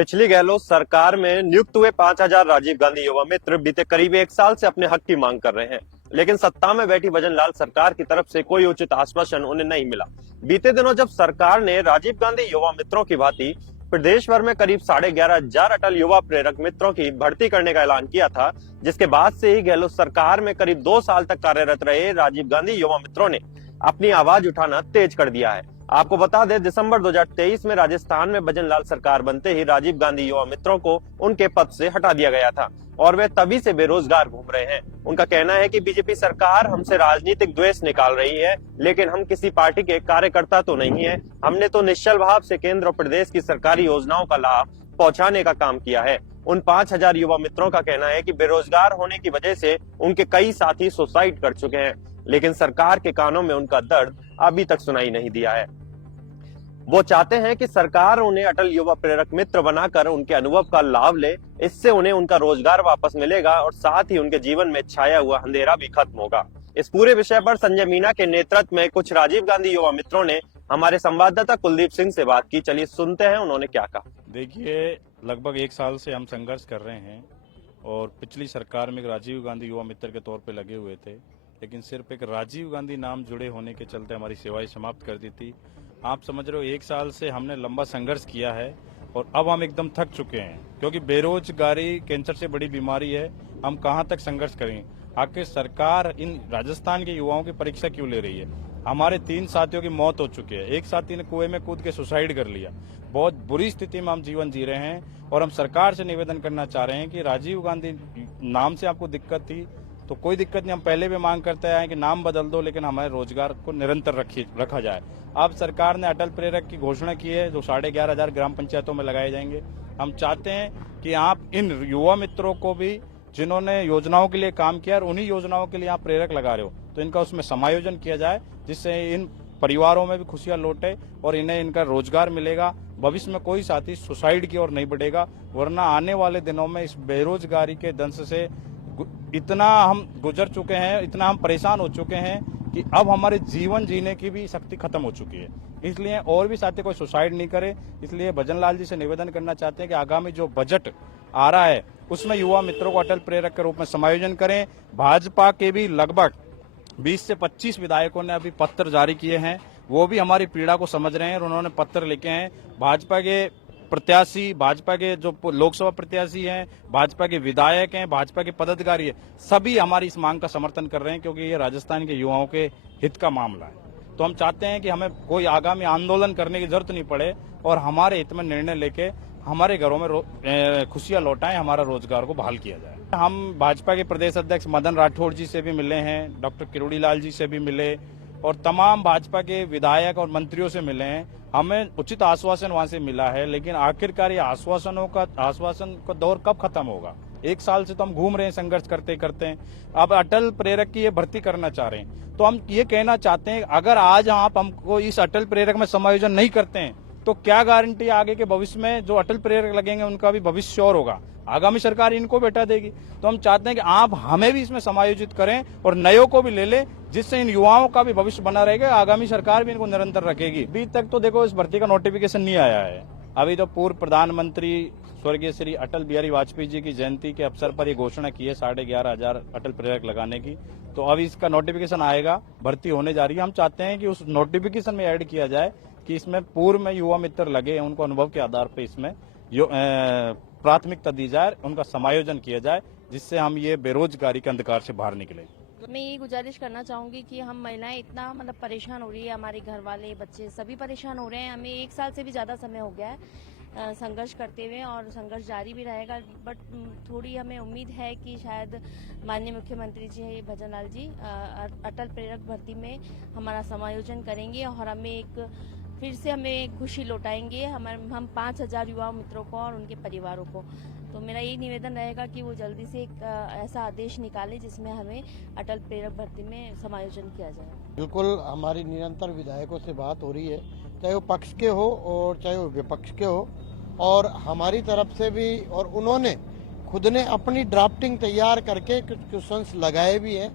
पिछली गहलोत सरकार में नियुक्त हुए 5,000 राजीव गांधी युवा मित्र बीते करीब एक साल से अपने हक की मांग कर रहे हैं, लेकिन सत्ता में बैठी भजनलाल सरकार की तरफ से कोई उचित आश्वासन उन्हें नहीं मिला। बीते दिनों जब सरकार ने राजीव गांधी युवा मित्रों की भांति प्रदेश भर में करीब 11,500 अटल युवा प्रेरक मित्रों की भर्ती करने का ऐलान किया था, जिसके बाद से ही गहलोत सरकार में करीब 2 साल तक कार्यरत रहे राजीव गांधी युवा मित्रों ने अपनी आवाज उठाना तेज कर दिया है। आपको बता दें, दिसंबर 2023 में राजस्थान में भजनलाल सरकार बनते ही राजीव गांधी युवा मित्रों को उनके पद से हटा दिया गया था और वे तभी से बेरोजगार घूम रहे हैं। उनका कहना है कि बीजेपी सरकार हमसे राजनीतिक द्वेष निकाल रही है, लेकिन हम किसी पार्टी के कार्यकर्ता तो नहीं है। हमने तो निश्चल भाव से केंद्र और प्रदेश की सरकारी योजनाओं का लाभ पहुंचाने का काम किया है। उन 5,000 युवा मित्रों का कहना है कि बेरोजगार होने की वजह से उनके कई साथी सुसाइड कर चुके हैं, लेकिन सरकार के कानों में उनका दर्द अभी तक सुनाई नहीं दिया है। वो चाहते हैं कि सरकार उन्हें अटल युवा प्रेरक मित्र बनाकर उनके अनुभव का लाभ ले। इससे उन्हें उनका रोजगार वापस मिलेगा और साथ ही उनके जीवन में छाया हुआ अंधेरा भी खत्म होगा। इस पूरे विषय पर संजय मीना के नेतृत्व में कुछ राजीव गांधी युवा मित्रों ने हमारे संवाददाता कुलदीप सिंह से बात की। चलिए सुनते हैं उन्होंने क्या कहा। देखिए, लगभग एक साल से हम संघर्ष कर रहे हैं और पिछली सरकार में राजीव गांधी युवा मित्र के तौर पे लगे हुए थे, लेकिन सिर्फ एक राजीव गांधी नाम जुड़े होने के चलते हमारी सेवाएं समाप्त कर दी थी। आप समझ रहे हो, एक साल से हमने लंबा संघर्ष किया है और अब हम एकदम थक चुके हैं, क्योंकि बेरोजगारी कैंसर से बड़ी बीमारी है। हम कहां तक संघर्ष करें? आखिर सरकार इन राजस्थान के युवाओं की परीक्षा क्यों ले रही है? हमारे 3 साथियों की मौत हो चुकी है। एक साथी ने कुएं में कूद के सुसाइड कर लिया। बहुत बुरी स्थिति में हम जीवन जी रहे हैं और हम सरकार से निवेदन करना चाह रहे हैं कि राजीव गांधी नाम से आपको दिक्कत थी तो कोई दिक्कत नहीं, हम पहले भी मांग करते आए कि नाम बदल दो, लेकिन हमारे रोजगार को निरंतर रखा जाए। अब सरकार ने अटल प्रेरक की घोषणा की है, जो 11,500 ग्राम पंचायतों में लगाए जाएंगे। हम चाहते हैं कि आप इन युवा मित्रों को भी, जिन्होंने योजनाओं के लिए काम किया और उन्हीं योजनाओं के लिए आप प्रेरक लगा रहे हो, तो इनका उसमें समायोजन किया जाए, जिससे इन परिवारों में भी खुशियां लौटे और इन्हें इनका रोजगार मिलेगा। भविष्य में कोई साथी सुसाइड की ओर नहीं बढ़ेगा, वरना आने वाले दिनों में इस बेरोजगारी के दंश से इतना हम गुजर चुके हैं, इतना हम परेशान हो चुके हैं कि अब हमारे जीवन जीने की भी शक्ति खत्म हो चुकी है। इसलिए और भी साथी कोई सुसाइड नहीं करे। इसलिए भजनलाल जी से निवेदन करना चाहते हैं कि आगामी जो बजट आ रहा है उसमें युवा मित्रों को अटल प्रेरक के रूप में समायोजन करें। भाजपा के भी लगभग 20 से 25 विधायकों ने अभी पत्र जारी किए हैं, वो भी हमारी पीड़ा को समझ रहे हैं और उन्होंने पत्र लिखे हैं। भाजपा के प्रत्याशी, भाजपा के जो लोकसभा प्रत्याशी हैं, भाजपा के विधायक हैं, भाजपा के पदाधिकारी हैं, सभी हमारी इस मांग का समर्थन कर रहे हैं, क्योंकि ये राजस्थान के युवाओं के हित का मामला है। तो हम चाहते हैं कि हमें कोई आगामी आंदोलन करने की जरूरत नहीं पड़े और हमारे हित में निर्णय लेके हमारे घरों में खुशियां लौटाएं, हमारा रोजगार को बहाल किया जाए। हम भाजपा के प्रदेश अध्यक्ष मदन राठौड़ जी से भी मिले हैं, डॉक्टर किरोड़ी लाल जी से भी मिले और तमाम भाजपा के विधायक और मंत्रियों से मिले हैं। हमें उचित आश्वासन वहां से मिला है, लेकिन आखिरकार ये आश्वासन का दौर कब खत्म होगा? एक साल से तो हम घूम रहे हैं संघर्ष करते करते। अब अटल प्रेरक की ये भर्ती करना चाह रहे हैं, तो हम ये कहना चाहते हैं, अगर आज आप हमको इस अटल प्रेरक में समायोजन नहीं करते हैं तो क्या गारंटी आगे के भविष्य में जो अटल प्रेरक लगेंगे उनका भी भविष्य श्योर होगा? आगामी सरकार इनको बैठा देगी। तो हम चाहते हैं कि आप हमें भी इसमें समायोजित करें और नयों को भी ले लें, जिससे इन युवाओं का भी भविष्य बना रहेगा। आगामी सरकार भी इनको निरंतर रखेगी। अभी तक तो देखो, इस भर्ती का नोटिफिकेशन नहीं आया है। अभी तो पूर्व प्रधानमंत्री स्वर्गीय श्री अटल बिहारी वाजपेयी जी की जयंती के अवसर पर ये घोषणा की है 11,500 अटल प्रेरक लगाने की। तो अभी इसका नोटिफिकेशन आएगा, भर्ती होने जा रही है। हम चाहते हैं कि उस नोटिफिकेशन में ऐड किया जाए कि इसमें पूर्व में युवा मित्र लगे हैं, उनको अनुभव के आधार पर इसमें प्राथमिकता दी जाए, उनका समायोजन किया जाए, जिससे हम ये बेरोजगारी के अंधकार से बाहर निकले। मैं ये गुजारिश करना चाहूंगी कि हम महिलाएं इतना परेशान हो रही है, हमारे घर वाले, बच्चे सभी परेशान हो रहे हैं। हमें 1 साल से भी ज्यादा समय हो गया है संघर्ष करते हुए और संघर्ष जारी भी रहेगा। बट थोड़ी हमें उम्मीद है कि शायद माननीय मुख्यमंत्री जी भजनलाल जी अटल प्रेरक भर्ती में हमारा समायोजन करेंगे और फिर से हमें खुशी लौटाएंगे हम 5,000 युवा मित्रों को और उनके परिवारों को। तो मेरा यही निवेदन रहेगा कि वो जल्दी से एक ऐसा आदेश निकाले जिसमें हमें अटल प्रेरक भर्ती में समायोजन किया जाए। बिल्कुल, हमारी निरंतर विधायकों से बात हो रही है, चाहे वो पक्ष के हो और चाहे वो विपक्ष के हो, और हमारी तरफ से भी, और उन्होंने खुद ने अपनी ड्राफ्टिंग तैयार करके कुछ क्वेश्चंस लगाए भी हैं,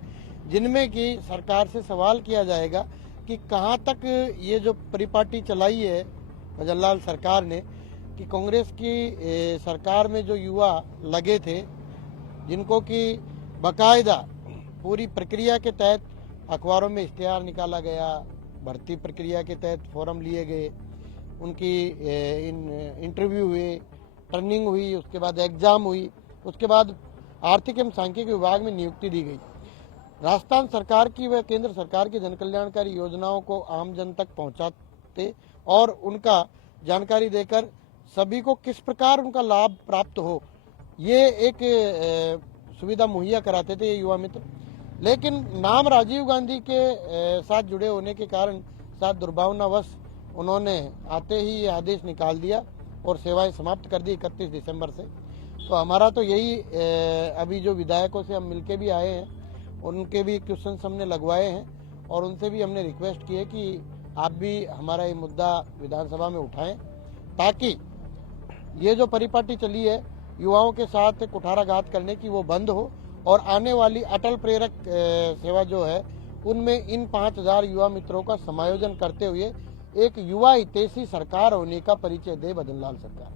जिनमें कि सरकार से सवाल किया जाएगा कि कहाँ तक ये जो परिपाटी चलाई है भजनलाल सरकार ने, कि कांग्रेस की सरकार में जो युवा लगे थे, जिनको कि बाकायदा पूरी प्रक्रिया के तहत अखबारों में इश्तिहार निकाला गया, भर्ती प्रक्रिया के तहत फॉर्म लिए गए, उनकी इंटरव्यू हुए, ट्रेनिंग हुई, उसके बाद एग्जाम हुई, उसके बाद आर्थिक एवं सांख्यिकी विभाग में नियुक्ति दी गई। राजस्थान सरकार की व केंद्र सरकार की जनकल्याणकारी योजनाओं को आम जन तक पहुंचाते और उनका जानकारी देकर सभी को किस प्रकार उनका लाभ प्राप्त हो, ये एक सुविधा मुहैया कराते थे ये युवा मित्र। लेकिन नाम राजीव गांधी के साथ जुड़े होने के कारण शायद दुर्भावनावश उन्होंने आते ही ये आदेश निकाल दिया और सेवाएं समाप्त कर दी 31 दिसंबर से। तो हमारा तो यही अभी जो विधायकों से हम मिलके भी आए हैं, उनके भी क्वेश्चन हमने लगवाए हैं और उनसे भी हमने रिक्वेस्ट की है कि आप भी हमारा ये मुद्दा विधानसभा में उठाएं, ताकि ये जो परिपाटी चली है युवाओं के साथ कुठाराघात करने की वो बंद हो और आने वाली अटल प्रेरक सेवा जो है उनमें इन 5000 युवा मित्रों का समायोजन करते हुए एक युवा हितैषी सरकार होने का परिचय दे भजन लाल सरकार।